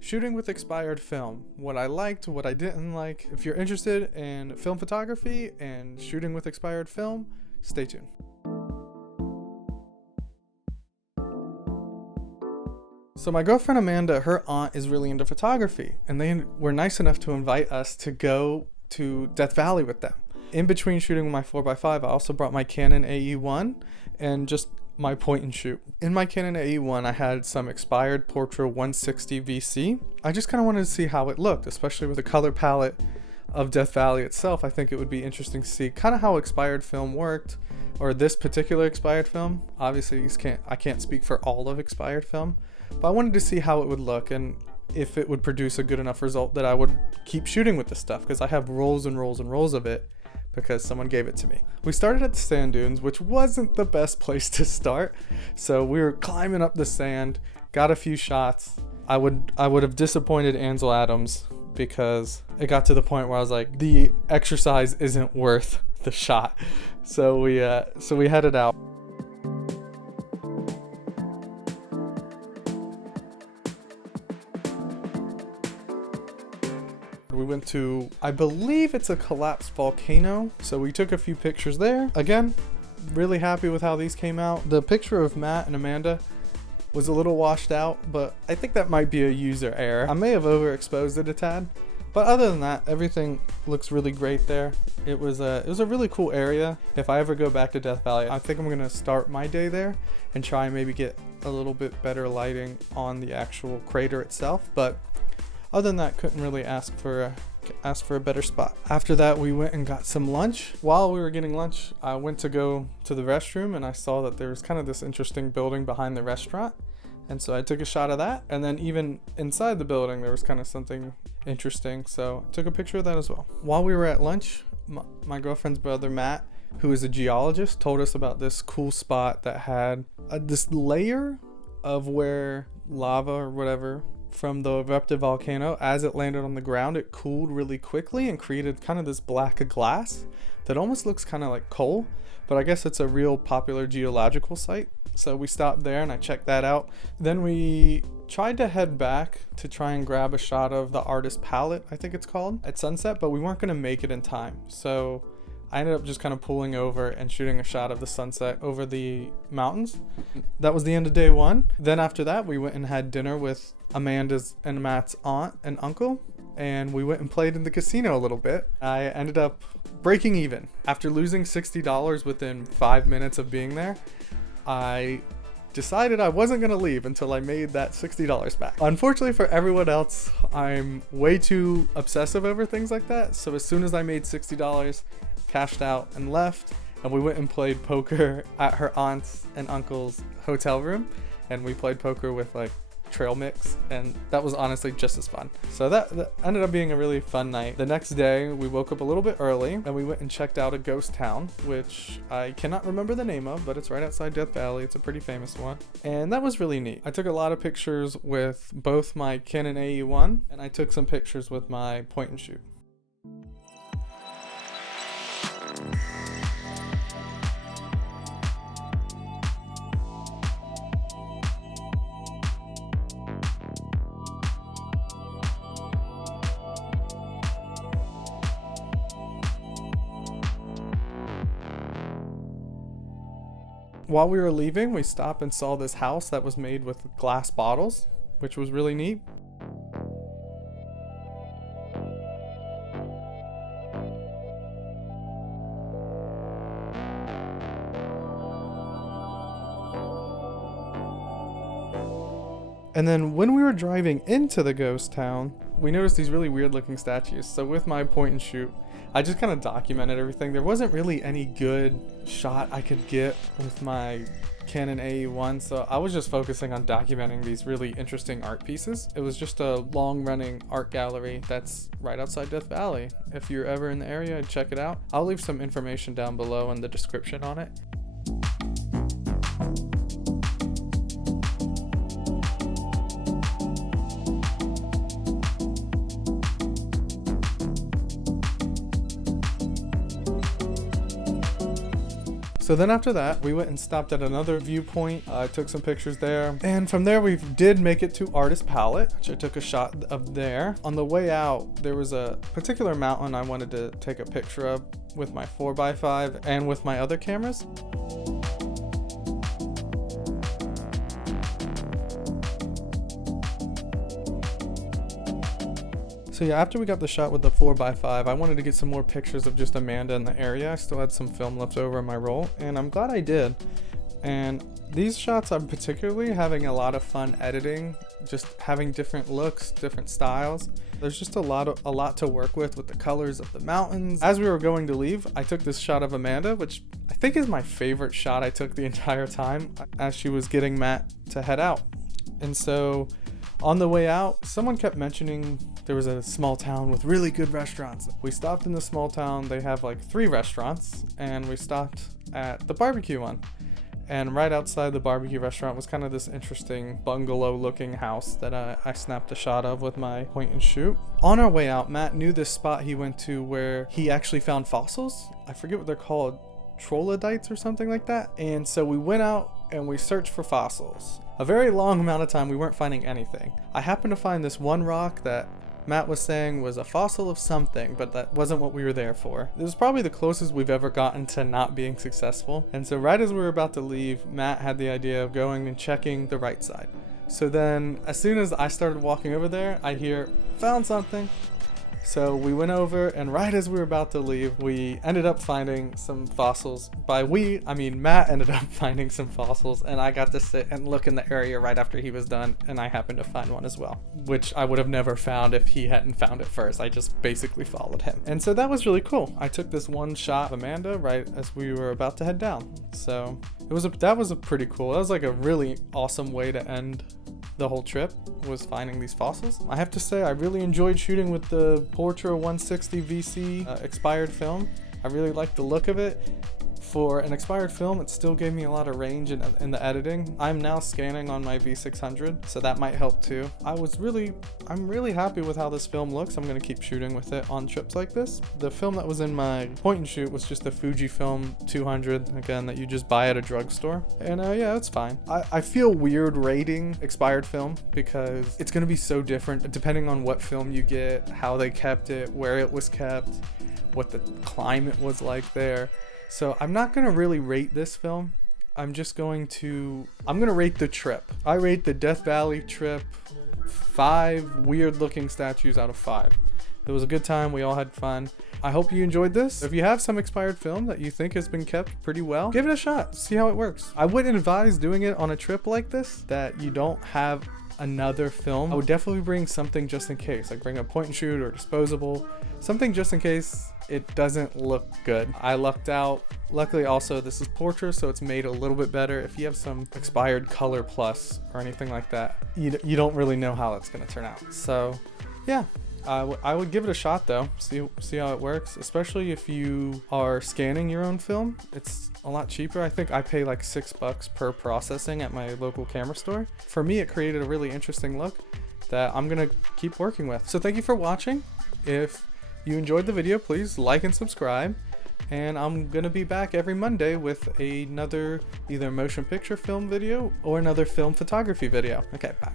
shooting with expired film, what I liked, what I didn't like. If you're interested in film photography and shooting with expired film, stay tuned. So my girlfriend Amanda, her aunt is really into photography, and they were nice enough to invite us to go to Death Valley with them. In between shooting my 4x5, I also brought my Canon AE1 and just my point and shoot. In my Canon AE1, I had some expired Portra 160 VC. I just kind of wanted to see how it looked, especially with the color palette of Death Valley itself. I think it would be interesting to see kind of how expired film worked, or this particular expired film. Obviously, I can't speak for all of expired film, but I wanted to see how it would look and if it would produce a good enough result that I would keep shooting with this stuff, because I have rolls and rolls and rolls of it because someone gave it to me. We started at the sand dunes, which wasn't the best place to start. So we were climbing up the sand, got a few shots. I would have disappointed Ansel Adams because it got to the point where I was like, the exercise isn't worth the shot. So we headed out. We went to, I believe it's a collapsed volcano. So we took a few pictures there. Again, really happy with how these came out. The picture of Matt and Amanda was a little washed out, but I think that might be a user error. I may have overexposed it a tad, but other than that, everything looks really great there. It was a really cool area. If I ever go back to Death Valley, I think I'm gonna start my day there and try and maybe get a little bit better lighting on the actual crater itself. But other than that, couldn't really ask for a better spot. After that, we went and got some lunch. While we were getting lunch, I went to go to the restroom and I saw that there was kind of this interesting building behind the restaurant. And so I took a shot of that. And then even inside the building, there was kind of something interesting. So I took a picture of that as well. While we were at lunch, my girlfriend's brother, Matt, who is a geologist, told us about this cool spot that had this layer of where lava or whatever from the eruptive volcano, as it landed on the ground, it cooled really quickly and created kind of this black glass that almost looks kind of like coal, but I guess it's a real popular geological site. So we stopped there and I checked that out. Then we tried to head back to try and grab a shot of the artist palette, I think it's called, at sunset, but we weren't going to make it in time. So I ended up just kind of pulling over and shooting a shot of the sunset over the mountains. That was the end of day one. Then after that, we went and had dinner with Amanda's and Matt's aunt and uncle, and we went and played in the casino a little bit. I ended up breaking even. After losing $60 within 5 minutes of being there, I decided I wasn't going to leave until I made that $60 back. Unfortunately for everyone else, I'm way too obsessive over things like that. So as soon as I made $60, cashed out and left, and we went and played poker at her aunt's and uncle's hotel room, and we played poker with like trail mix, and that was honestly just as fun. So that ended up being a really fun night. The next day we woke up a little bit early and we went and checked out a ghost town, which I cannot remember the name of, but it's right outside Death Valley. It's a pretty famous one, and that was really neat. I took a lot of pictures with both my Canon AE1 and I took some pictures with my point and shoot. While we were leaving, we stopped and saw this house that was made with glass bottles, which was really neat. And then when we were driving into the ghost town, we noticed these really weird looking statues. So with my point and shoot, I just kind of documented everything. There wasn't really any good shot I could get with my Canon AE1, so I was just focusing on documenting these really interesting art pieces. It was just a long running art gallery that's right outside Death Valley. If you're ever in the area, check it out. I'll leave some information down below in the description on it. So then after that, we went and stopped at another viewpoint. I took some pictures there. And from there, we did make it to Artist Palette, which I took a shot of there. On the way out, there was a particular mountain I wanted to take a picture of with my 4x5 and with my other cameras. So yeah, after we got the shot with the 4x5, I wanted to get some more pictures of just Amanda in the area. I still had some film left over in my roll, and I'm glad I did. And these shots, I'm particularly having a lot of fun editing, just having different looks, different styles. There's just a lot to work with the colors of the mountains. As we were going to leave, I took this shot of Amanda, which I think is my favorite shot I took the entire time, as she was getting Matt to head out. And so on the way out, someone kept mentioning there was a small town with really good restaurants. We stopped in the small town. They have like 3 restaurants, and we stopped at the barbecue one. And right outside the barbecue restaurant was kind of this interesting bungalow looking house that I snapped a shot of with my point and shoot. On our way out, Matt knew this spot he went to where he actually found fossils. I forget what they're called, troglodytes or something like that. And so we went out and we searched for fossils. A very long amount of time, we weren't finding anything. I happened to find this one rock that Matt was saying was a fossil of something, but that wasn't what we were there for. It was probably the closest we've ever gotten to not being successful. And so right as we were about to leave, Matt had the idea of going and checking the right side. So then as soon as I started walking over there, I hear, found something. So we went over, and right as we were about to leave, we ended up finding some fossils. By we, I mean Matt ended up finding some fossils, and I got to sit and look in the area right after he was done, and I happened to find one as well, which I would have never found if he hadn't found it first. I just basically followed him. And so that was really cool. I took this one shot of Amanda right as we were about to head down. So that was a pretty cool. That was like a really awesome way to end the whole trip, was finding these fossils. I have to say, I really enjoyed shooting with the Portra 160 VC expired film. I really liked the look of it. For an expired film, it still gave me a lot of range in the editing. I'm now scanning on my V600, so that might help too. I'm really happy with how this film looks. I'm gonna keep shooting with it on trips like this. The film that was in my point and shoot was just the Fujifilm 200, again, that you just buy at a drugstore. And yeah, it's fine. I feel weird rating expired film because it's gonna be so different depending on what film you get, how they kept it, where it was kept, what the climate was like there. So I'm not going to really rate this film. I'm going to rate the trip. I rate the Death Valley trip 5 weird looking statues out of 5. It was a good time. We all had fun. I hope you enjoyed this. If you have some expired film that you think has been kept pretty well, give it a shot. See how it works. I wouldn't advise doing it on a trip like this that you don't have another film. I would definitely bring something just in case, like bring a point and shoot or disposable, something just in case it doesn't look good. I lucked out. Luckily also this is Portra, so it's made a little bit better. If you have some expired Color Plus or anything like that, you don't really know how it's going to turn out. So yeah, I would give it a shot though. See how it works, especially if you are scanning your own film. It's a lot cheaper. I think I pay like $6 per processing at my local camera store. For me, it created a really interesting look that I'm gonna keep working with. So thank you for watching. If you enjoyed the video, please like and subscribe. And I'm gonna be back every Monday with another either motion picture film video or another film photography video. Okay, bye.